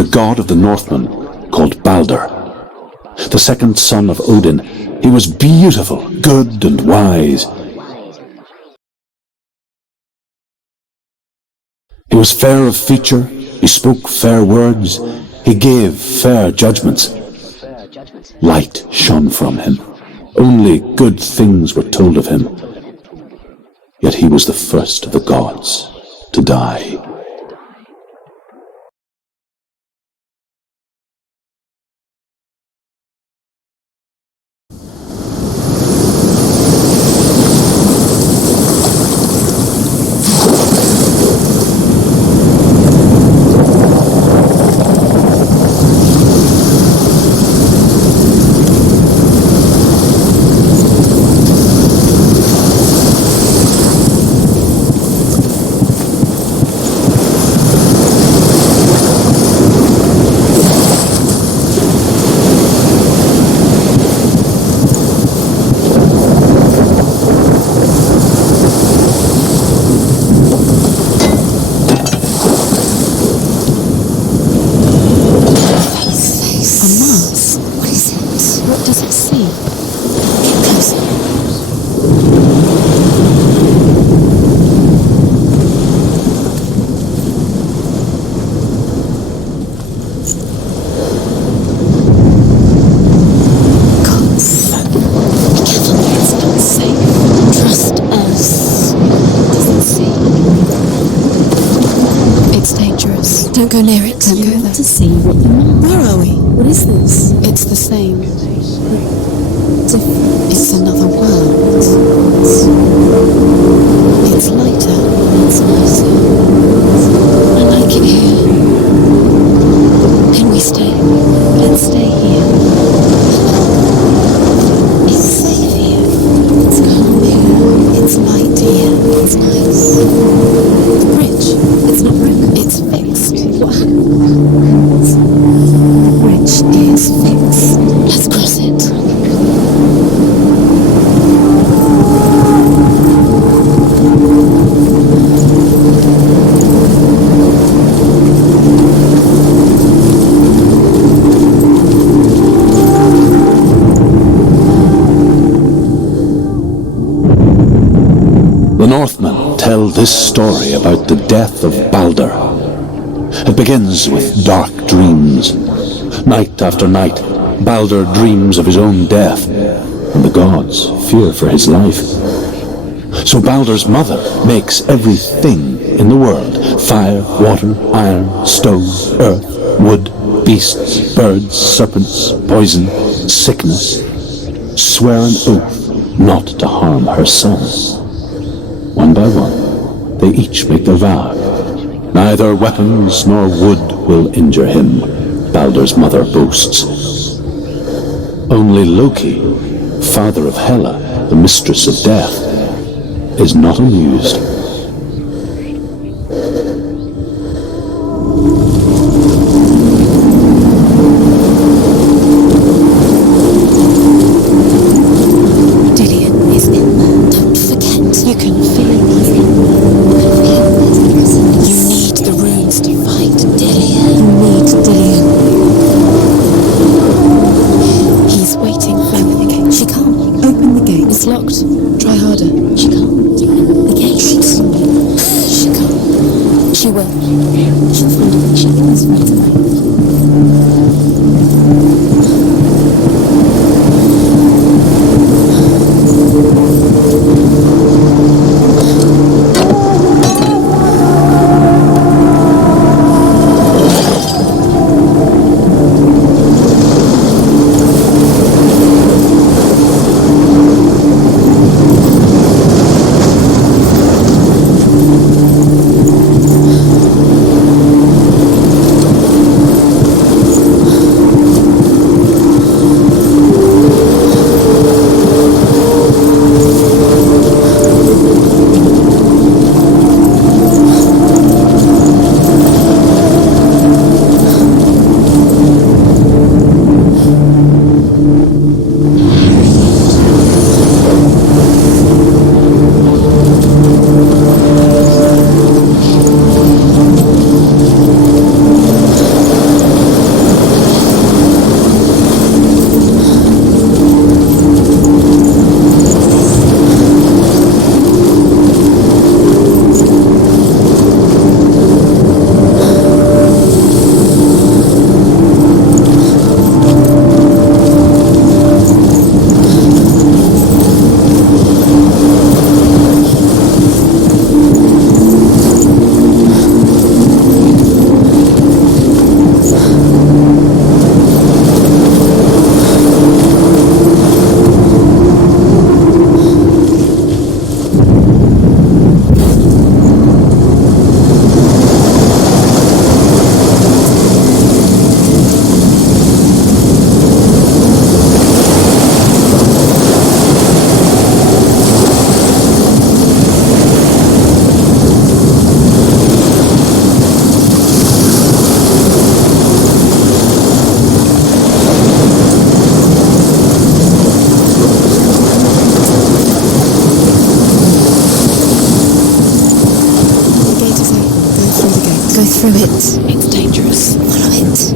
a god of the Northmen called Balder. The second son of Odin, he was beautiful, good and wise. He was fair of feature, he spoke fair words, he gave fair judgments. Light shone from him. Only good things were told of him. Yet he was the first of the gods to die. Don't go near it. Don't go there. To see what the man. Where are we? What is this? It's the same. Different. It's another world. It's lighter. It's nicer. I like it here. Can we stay? Let's stay here. It's safe here. It's calm here. It's light here. It's nice. The bridge. It's not broken. It's fixed. What happens? The bridge is fixed. Let's cross it. The Northmen tell this story about the death of Balder. It begins with dark dreams. Night after night, Balder dreams of his own death, and the gods fear for his life. So Balder's mother makes everything in the world: fire, water, iron, stone, earth, wood, beasts, birds, serpents, poison, sickness, swear an oath not to harm her son. One by one, they each make their vow. Neither weapons nor wood will injure him, Balder's mother boasts. Only Loki, father of Hela, the mistress of death, is not amused. Dillion is in there. Don't forget. You can feel it. He's in there. You need the runes to fight Dillion. You need Dillion. He's waiting. Open the gate. She can't. Open the gate. It's locked. Try harder. She can't. The gate. through it. It's dangerous. Follow it.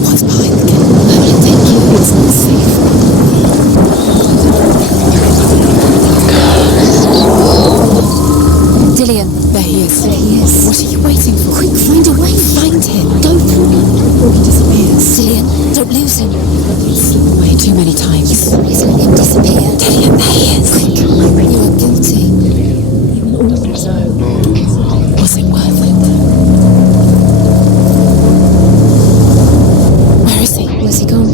What's behind the gate? Where will it take you? It's not safe. Dillion. There he is. There he is. What are you waiting for? Quick, find a way. Find him. Go. Before he disappears. Dillion, don't lose him. Slip away too many times. Please let him disappear. Dillion, there he is. Quick, you are guilty. You will always know. Was it worth it? Where is he? Where's he gone?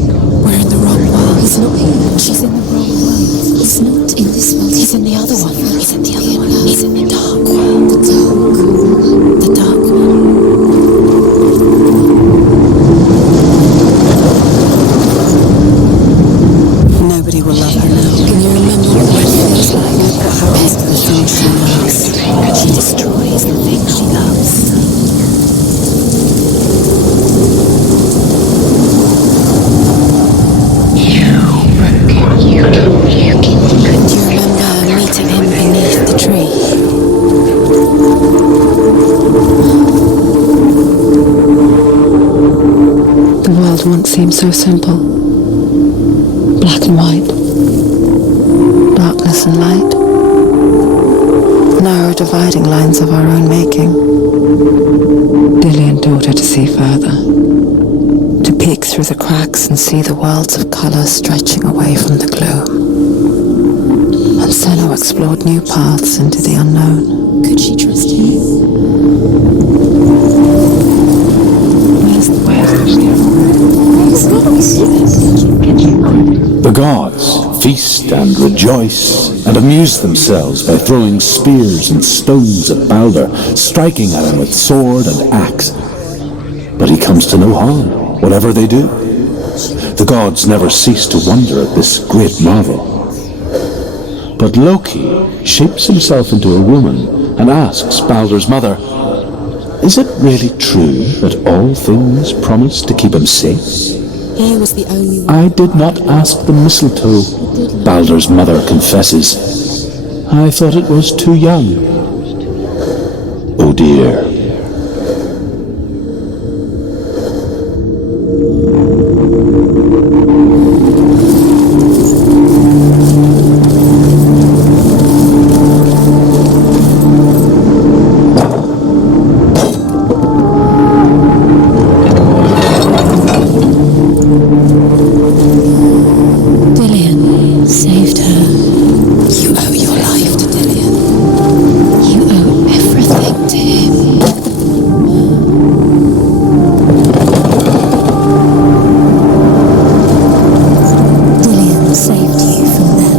We're in the wrong world. He's not here. She's in the wrong world. He's not in this world. He's in the other one. He's in the other one. He's in the dark world. The dark. The dark one. Nobody will love her now. Can you remember what it feels like? How is the thing she loves? She destroys the thing she loves. Do you remember meeting him beneath the tree? The world once seemed so simple. Black and white. Darkness and light. Narrow dividing lines of our own making. Dillion taught her to see further. To peek through the cracks and see the worlds of colour stretching away from the gloom. And Senua explored new paths into the unknown. Could she trust him? Where's the way? The gods feast and rejoice and amuse themselves by throwing spears and stones at Balder, striking at him with sword and axe. But he comes to no harm, whatever they do. The gods never cease to wonder at this great marvel. But Loki shapes himself into a woman and asks Balder's mother, "Is it really true that all things promise to keep him safe?" He was the only one. "I did not ask the mistletoe," Balder's mother confesses. "I thought it was too young." Oh dear. Dillion saved her. You owe your life to Dillion. You owe everything to him. Dillion saved you from them.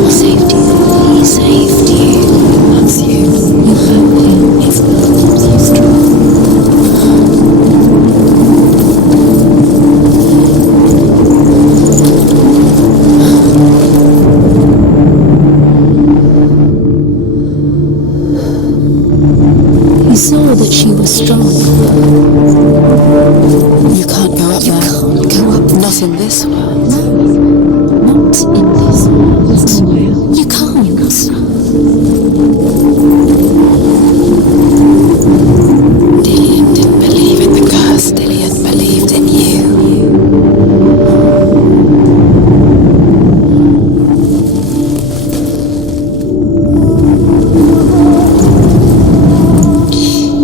He saved you. He saved you. That's you. You owe him. It's what keeps you strong. You saw that she was strong. You can't go up You there. can't go up. Not in this world. Not in this world. You can't. Dillion didn't believe in the curse. Dillion believed in you.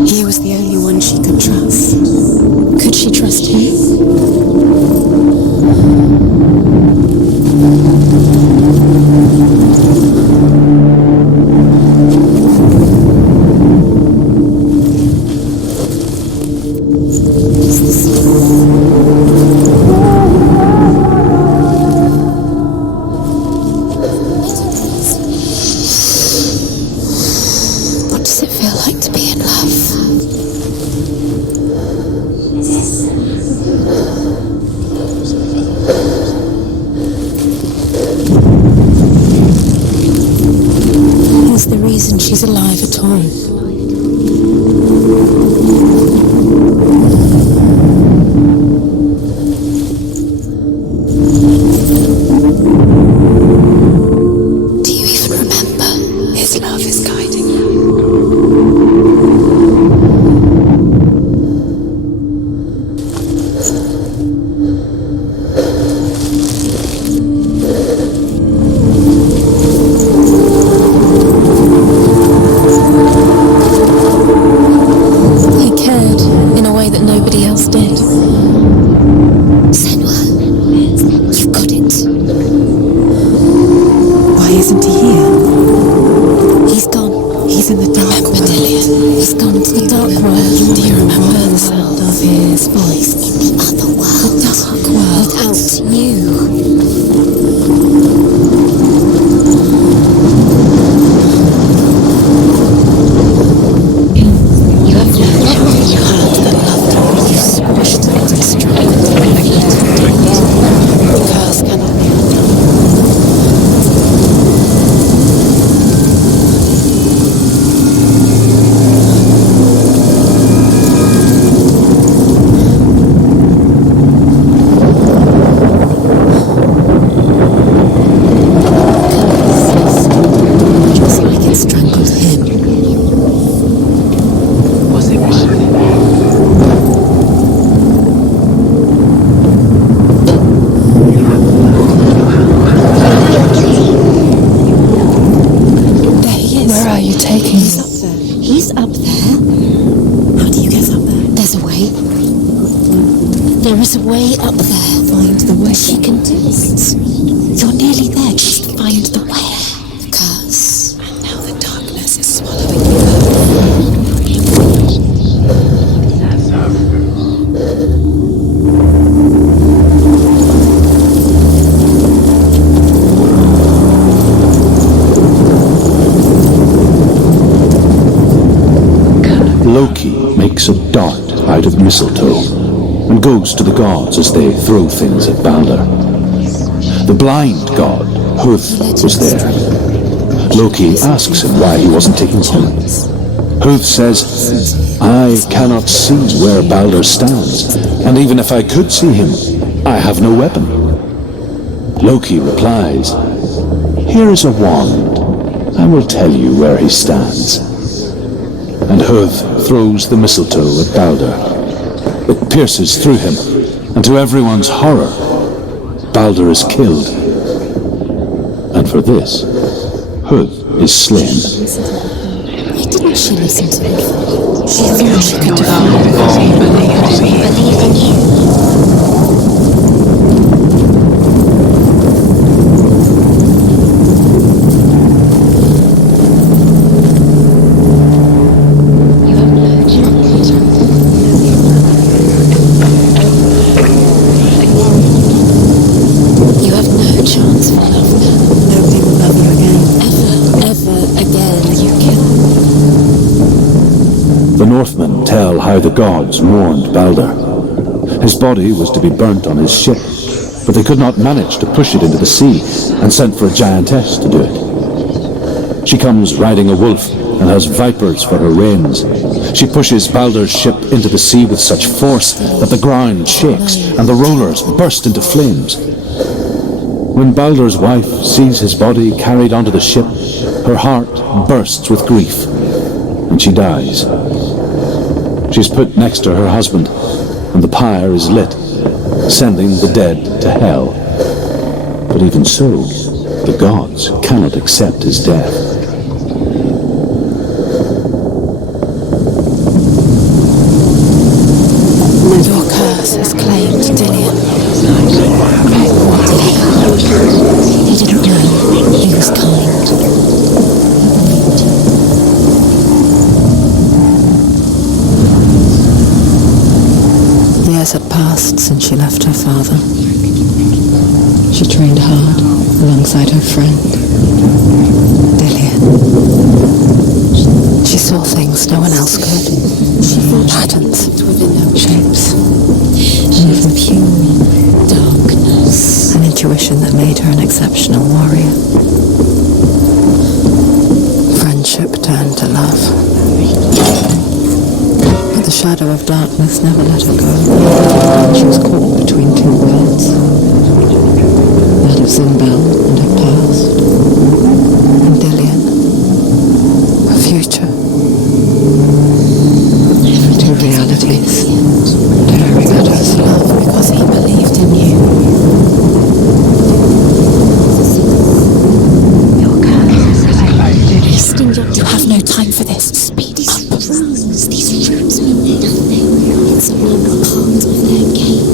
He was the only one she could trust. Could she trust him? What does it feel like to be in love? He's the reason she's alive at all. Up there. Find the way. She can do it. You're nearly there. Just find the way. The curse. And now the darkness is swallowing you up. Loki makes a dart out of mistletoe and goes to the gods as they throw things at Balder. The blind god, Huth, was there. Loki asks him why he wasn't taken home. Huth says, I cannot see where Balder stands, and even if I could see him, I have no weapon. Loki replies, here is a wand. I will tell you where he stands. And Huth throws the mistletoe at Balder. It pierces through him, and to everyone's horror, Balder is killed. And for this, Huth is slain. Why didn't she listen to me? She thought she could believe in you. The Northmen tell how the gods mourned Balder. His body was to be burnt on his ship, but they could not manage to push it into the sea and sent for a giantess to do it. She comes riding a wolf and has vipers for her reins. She pushes Balder's ship into the sea with such force that the ground shakes and the rollers burst into flames. When Balder's wife sees his body carried onto the ship, her heart bursts with grief, and she dies. She's put next to her husband, and the pyre is lit, sending the dead to hell. But even so, the gods cannot accept his death. Your curse has claimed Dillion. He didn't know. He was kind. Years had passed since she left her father. She trained hard alongside her friend, Dillion. She saw things no one else could. Patterns, shapes, She pure darkness. an intuition that made her an exceptional warrior. Friendship turned to love. But the shadow of darkness never let her go. She was caught between two worlds. That of Zimbel and her past. And Dillion, her future. Two realities, tearing at her love because he believed in you. Your curse is highlighted. You have no time for this. Speed up. These runes mean nothing. It's all a part of their game.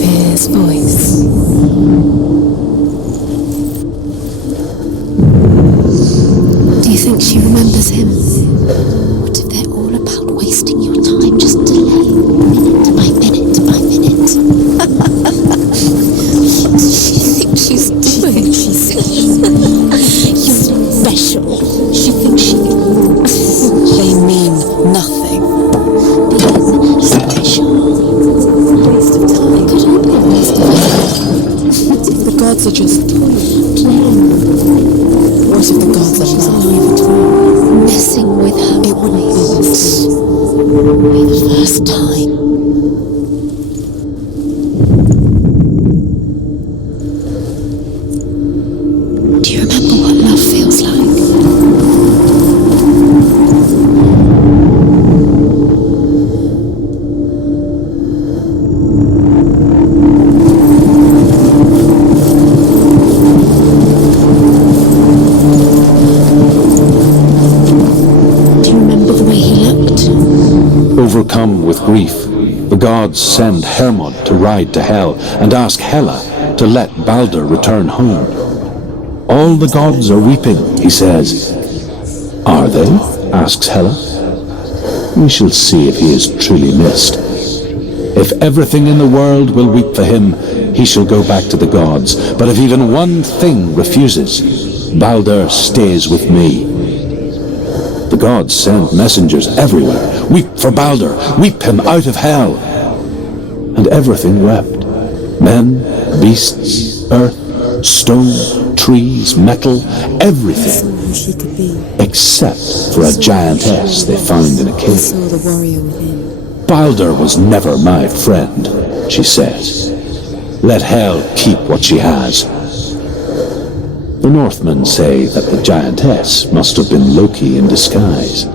his voice. Do you think she remembers him? What if they're all about wasting your time just delaying minute by minute by minute? What does she think she's doing? You're special. She thinks she They mean nothing. Special. Waste of time. Could all be a waste of time. The gods are just playing. What if the gods are messing with her? It wouldn't be the first time. Do you remember what love feels like? Overcome with grief, the gods send Hermod to ride to Hell and ask Hela to let Balder return home. All the gods are weeping, he says. Are they? Asks Hela. We shall see if he is truly missed. If everything in the world will weep for him, he shall go back to the gods. But if even one thing refuses, Balder stays with me. The gods send messengers everywhere. Weep for Balder, weep him out of Hell. And everything wept. Men, beasts, earth, stone, trees, metal, everything. Except for a giantess they found in a cave. Balder was never my friend, she says. Let Hel keep what she has. The Northmen say that the giantess must have been Loki in disguise.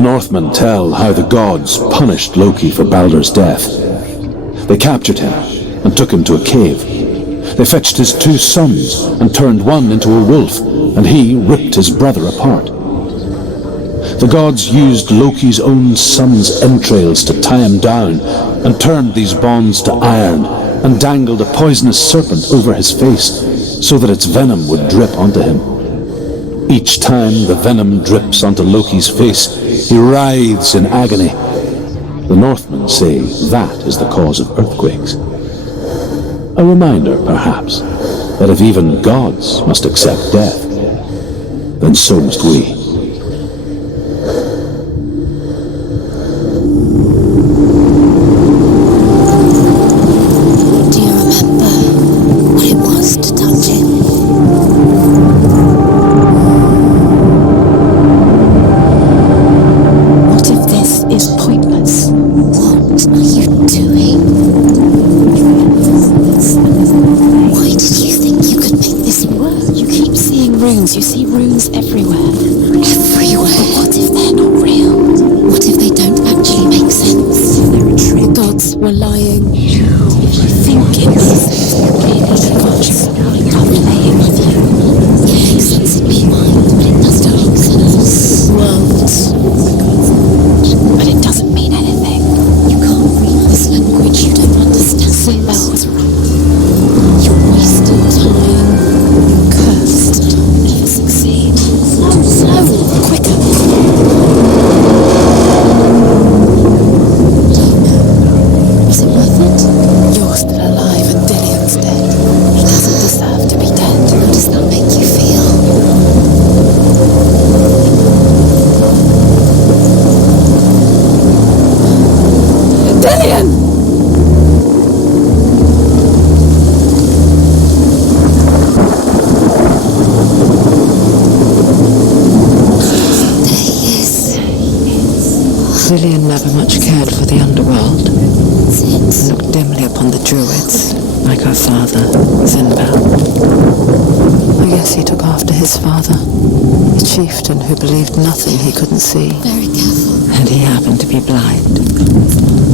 Northmen tell how the gods punished Loki for Balder's death. They captured him and took him to a cave. They fetched his 2 sons and turned one into a wolf, and he ripped his brother apart. The gods used Loki's own son's entrails to tie him down and turned these bonds to iron and dangled a poisonous serpent over his face so that its venom would drip onto him. Each time the venom drips onto Loki's face, he writhes in agony. The Northmen say that is the cause of earthquakes. A reminder, perhaps, that if even gods must accept death, then so must we. Do you remember what it was to touch him? What if this is pointless? What are you doing? Why did you think you could make this work? You keep seeing runes. You see runes everywhere. Everywhere? But what if they're not real? What if they don't actually make sense? They're a trick. The gods were lying. You think it makes sense? Really, the gods are playing with you. It makes sense in my mind, but it doesn't make sense. Worlds. But it doesn't mean anything. You can't read this language. You don't understand. Seatbelts. You're wasting time. You're cursed. You'll never succeed. Slow. Quicker. Was it worth it? You're still alive and Dillion's dead. He doesn't deserve to be dead. How does that make you feel? Dillion! Lillian never much cared for the underworld, and looked dimly upon the druids, like her father, Sinbad. I guess he took after his father, a chieftain who believed nothing he couldn't see. Very careful. And he happened to be blind.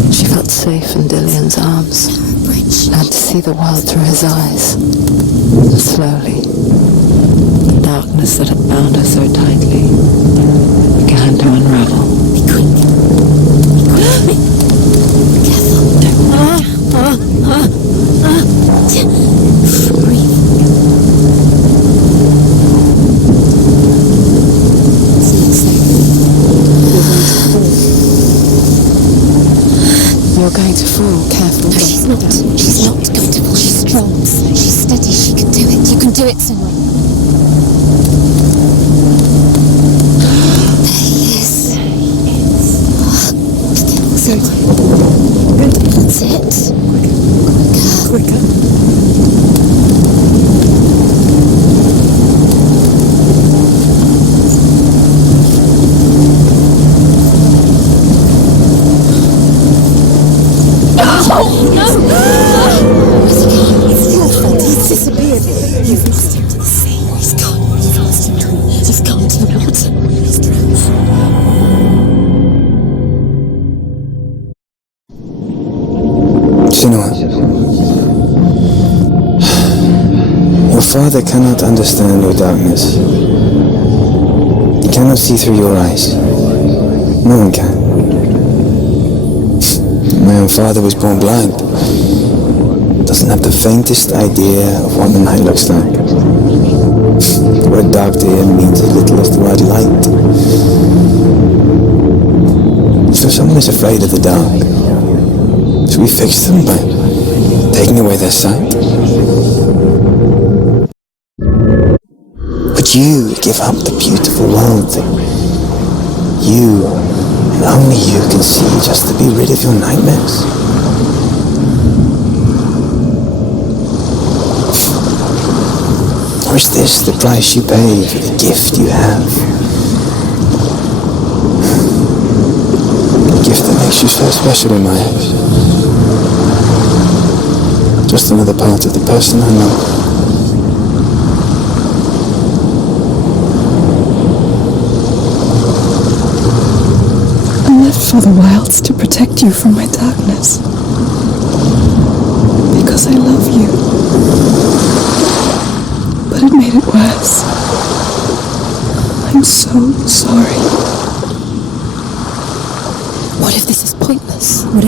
She felt safe in Dillion's arms, had to see the world through his eyes. And slowly, the darkness that had bound her so tightly began to unravel. Be quick. Be careful. Breathe. You're going to fall. Careful. No, she's not. She's not going to fall. She's strong. She's steady. She can do it. You can do it, Senua. There he is. Good. That's it. Quicker. It's your fault. He's disappeared. You've lost him to the sea. He's gone. You've lost him to him. He's gone to the water. He's drowned. Senua, your father cannot understand your darkness. He cannot see through your eyes. No one can. My own father was born blind. Doesn't have the faintest idea of what the night looks like. The word dark to him means as little as the word light. So someone is afraid of the dark. So we fix them by taking away their sight. Would you give up the beautiful world that you and only you can see just to be rid of your nightmares? Or is this the price you pay for the gift you have? The gift that makes you so special in my eyes. Just another part of the person I know. I left for the wilds to protect you from my darkness. Because I love you. But it made it worse. I'm so sorry.